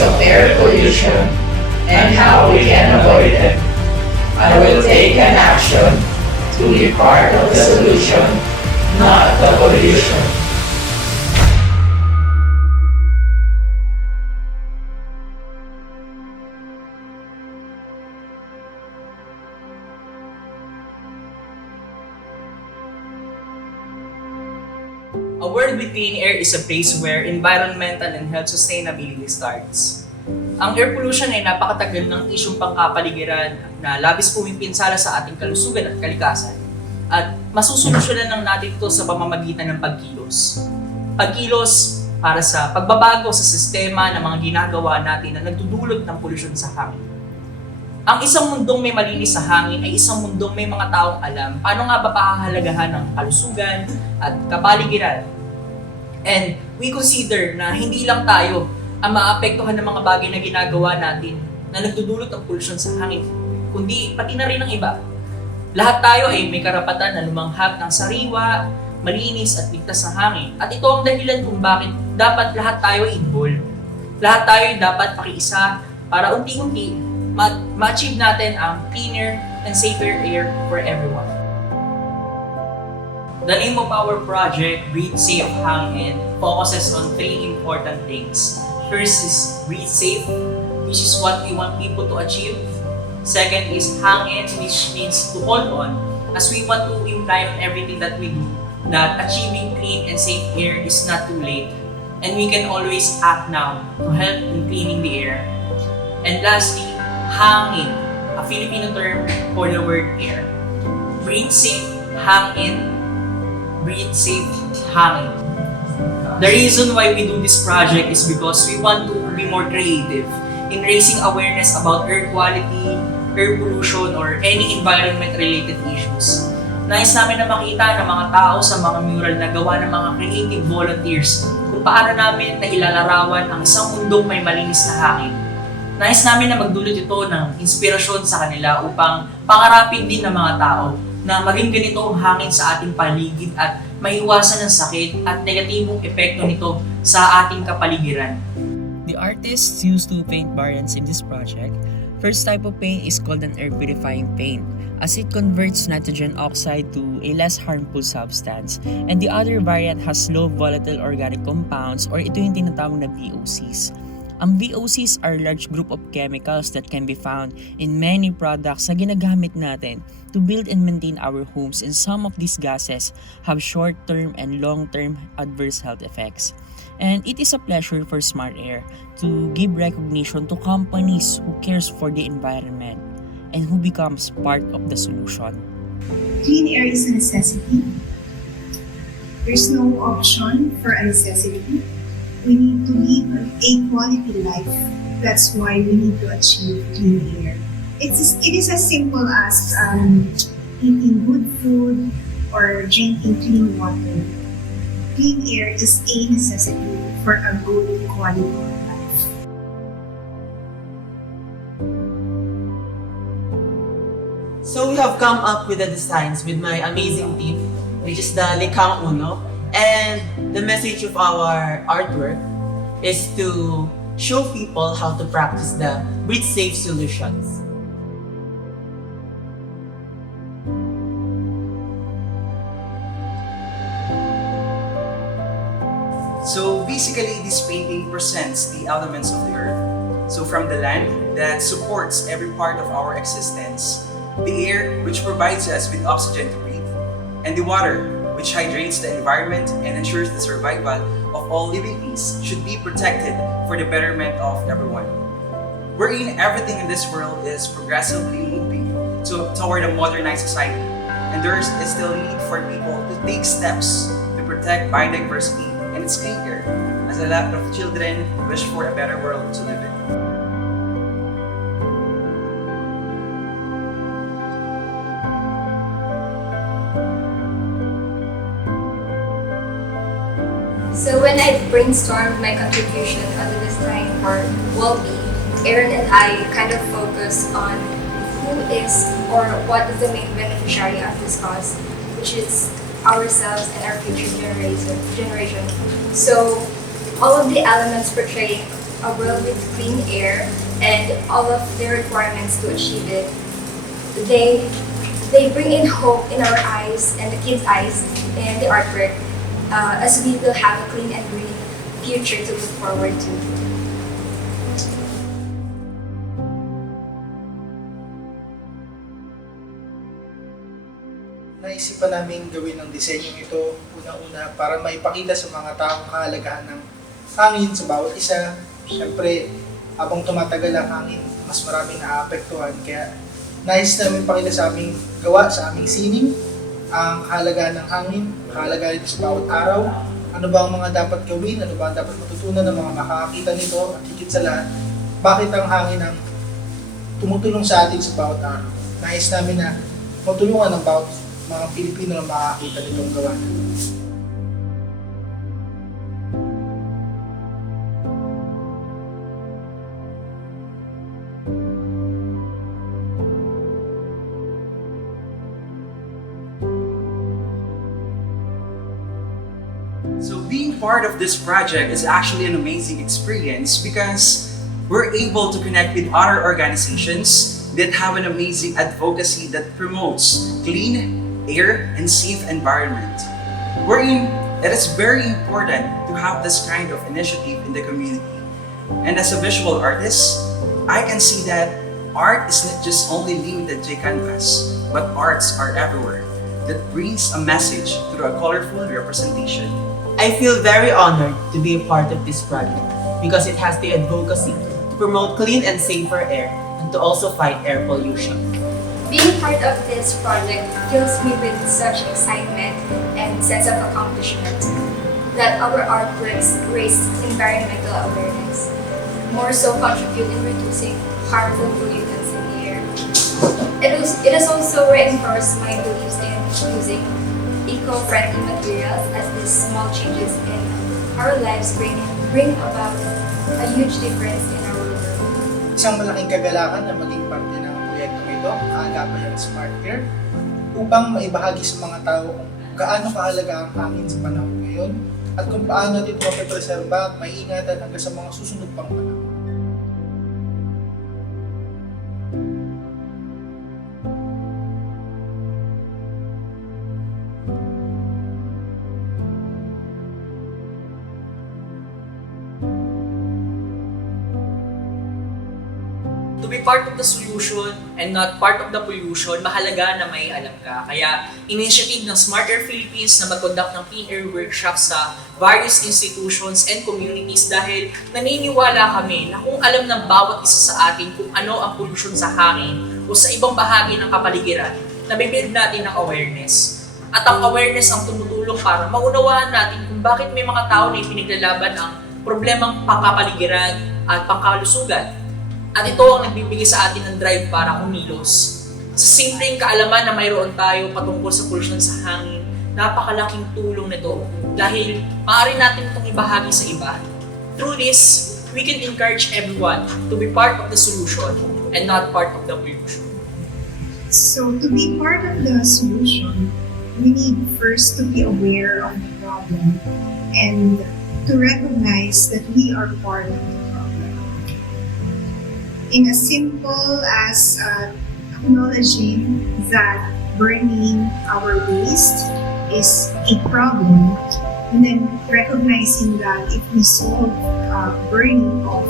causes of air pollution and how we can avoid them. I will take an action to be part of the solution, not the pollution. A world with clean air is a place where environmental and health sustainability starts. Ang air pollution ay napakatagal ng isyong pangkapaligiran na labis pumipinsala sa ating kalusugan at kalikasan. At masusolusyonan lang natin ito sa pamamagitan ng pagkilos. Pagkilos para sa pagbabago sa sistema ng mga ginagawa natin na nagdudulot ng polusyon sa hangin. Ang isang mundong may malinis sa hangin ay isang mundong may mga taong alam paano nga ba pahahalagahan ng kalusugan at kapaligiran. And we consider na hindi lang tayo ang maapektuhan ng mga bagay na ginagawa natin na nagdudulot ng polusyon sa hangin, kundi pati na rin ang iba. Lahat tayo ay may karapatan na lumanghap ng sariwa, malinis at ligtas na hangin. At ito ang dahilan kung bakit dapat lahat tayo involved. Lahat tayo ay dapat pakiisa para unti-unti ma-achieve natin ang cleaner and safer air for everyone. The name of our project, Breathe Safe Hangin, focuses on three important things. First is breathe safe, which is what we want people to achieve. Second is hangin, which means to hold on, as we want to imply on everything that we do that achieving clean and safe air is not too late, and we can always act now to help in cleaning the air. And lastly, hangin, a Filipino term for the word air. Breathe safe, hangin, breathe safe, hangin. The reason why we do this project is because we want to be more creative in raising awareness about air quality, air pollution, or any environment-related issues. Nais namin na makita ng mga tao sa mga mural na gawa ng mga creative volunteers kung paano namin na ilalarawan ang isang mundong may malinis na hangin. Nais namin na magdulot ito ng inspirasyon sa kanila upang pangarapin din ng mga tao na maging ganito ang hangin sa ating paligid at maiwasan ng sakit at negatibong epekto nito sa ating kapaligiran. The artists used two paint variants in this project. First type of paint is called an air purifying paint, as it converts nitrogen oxide to a less harmful substance. And the other variant has low volatile organic compounds, or ito yung tinatawag na VOCs. Ang VOCs are large group of chemicals that can be found in many products na ginagamit natin to build and maintain our homes, and some of these gases have short-term and long-term adverse health effects. And it is a pleasure for Smart Air to give recognition to companies who cares for the environment and who becomes part of the solution. Clean air is a necessity. There's no option for a necessity. We need to live a quality life. That's why we need to achieve clean air. It is as simple as eating good food or drinking clean water. Clean air is a necessity for a good quality life. So we have come up with the designs with my amazing team, which is the Likang Uno. And the message of our artwork is to show people how to practice the breathe safe solutions. So basically, this painting presents the elements of the earth. So from the land that supports every part of our existence, the air which provides us with oxygen to breathe, and the water which hydrates the environment and ensures the survival of all living beings should be protected for the betterment of everyone. Wherein everything in this world is progressively moving toward a modernized society, and there is still need for people to take steps to protect biodiversity and its clean air, as a lot of children wish for a better world to live in. So when I brainstormed my contribution on the design for well-being, Aaron and I kind of focused on who is or what is the main beneficiary of this cause, which is ourselves and our future generation. So all of the elements portraying a world with clean air and all of the requirements to achieve it, they bring in hope in our eyes and the kids' eyes and the artwork, as we will have a clean and green future to look forward to. Naisipan namin gawin ang disenyong ito una-una para maipakita sa mga taong kahalagahan ng hangin sa bawat isa. Siyempre, habang tumatagal ang hangin, mas maraming naapektuhan. Kaya nais namin pakita sa aming gawa, sa aming sining, ang kahalagahan ng hangin, kahalagahan ito sa bawat araw, ano ba ang mga dapat gawin, ano ba ang dapat matutunan ng mga makakakita nito, at higit sa lahat, bakit ang hangin ang tumutulong sa atin sa bawat araw. Nais namin na matulungan ang bawat mga Pilipino na makakita nitong gawa na ito. So being part of this project is actually an amazing experience because we're able to connect with other organizations that have an amazing advocacy that promotes clean air and safe environment. Wherein it is very important to have this kind of initiative in the community. And as a visual artist, I can see that art is not just only limited to a canvas, but arts are everywhere that brings a message through a colorful representation. I feel very honored to be a part of this project because it has the advocacy to promote clean and safer air and to also fight air pollution. Being part of this project fills me with such excitement and sense of accomplishment that our artworks raise environmental awareness, more so contribute in reducing harmful pollutants in the air. It has also reinforced my beliefs in using eco-friendly materials, as these small changes in our lives bring about a huge difference in our world. Isang malaking kagalakan na maging parte ng proyektong ito, kaagapan ng Smart Air, upang maibahagi sa mga tao kung gaano kahalaga ang hangin sa panahon ngayon at kung paano ito mapipreserba at maiingatan hanggang sa mga susunod pang panahon. To be part of the solution and not part of the pollution, mahalaga na may alam ka. Kaya, initiative ng Smart Air Philippines na mag-conduct ng clean air workshops sa various institutions and communities dahil naniniwala kami na kung alam ng bawat isa sa atin kung ano ang pollution sa hangin o sa ibang bahagi ng kapaligiran, nabibuild natin ng awareness. At ang awareness ang tumutulong para maunawaan natin kung bakit may mga tao na ipinaglalaban ang problemang pangkapaligiran at pangkalusugan. At ito ang nagbibigay sa atin ng drive para kumilos. Sa simpleng kaalaman na mayroon tayo patungkol sa pollution sa hangin, napakalaking tulong nito dahil maaari natin itong ibahagi sa iba. Through this, we can encourage everyone to be part of the solution and not part of the pollution. So to be part of the solution, we need first to be aware of the problem and to recognize that we are part of the problem. In as simple as acknowledging that burning our waste is a problem, and then recognizing that if we solve burning of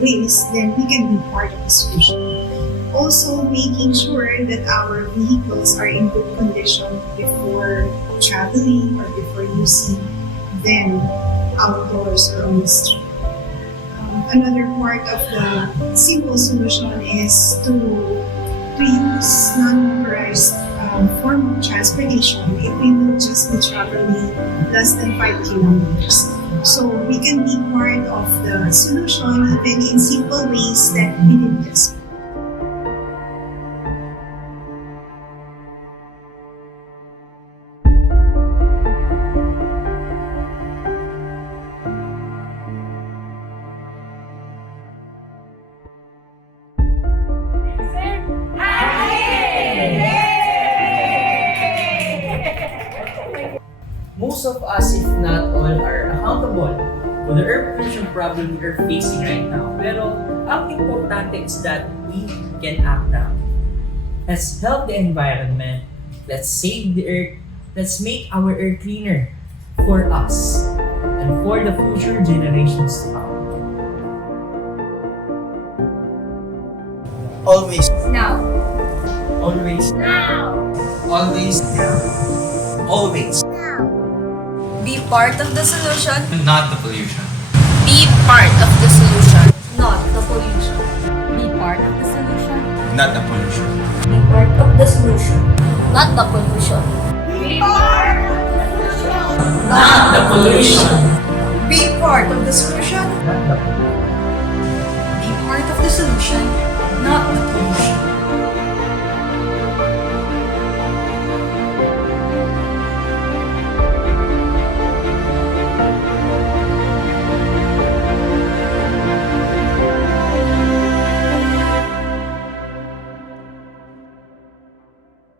waste, then we can be part of the solution. Also, making sure that our vehicles are in good condition before traveling or before using them outdoors or on the street. Another part of the simple solution is to use non-motorized form of transportation if we will just be traveling less than 5 kilometers. So we can be part of the solution even in simple ways that we didn't expect. Most of us, if not all, are accountable with the air pollution problem we are facing right now. Pero ang importante is that we can act now. Let's help the environment. Let's save the earth. Let's make our earth cleaner for us and for the future generations to come. Always. Now. Always. Always. Always. Be part of the solution. Not the pollution. Be part of the solution. Not the pollution. Be part of the solution. Not the pollution. Be part of the solution. Not the pollution. Not the pollution. Be part of the solution. Not the Be part of the solution. Not the pollution.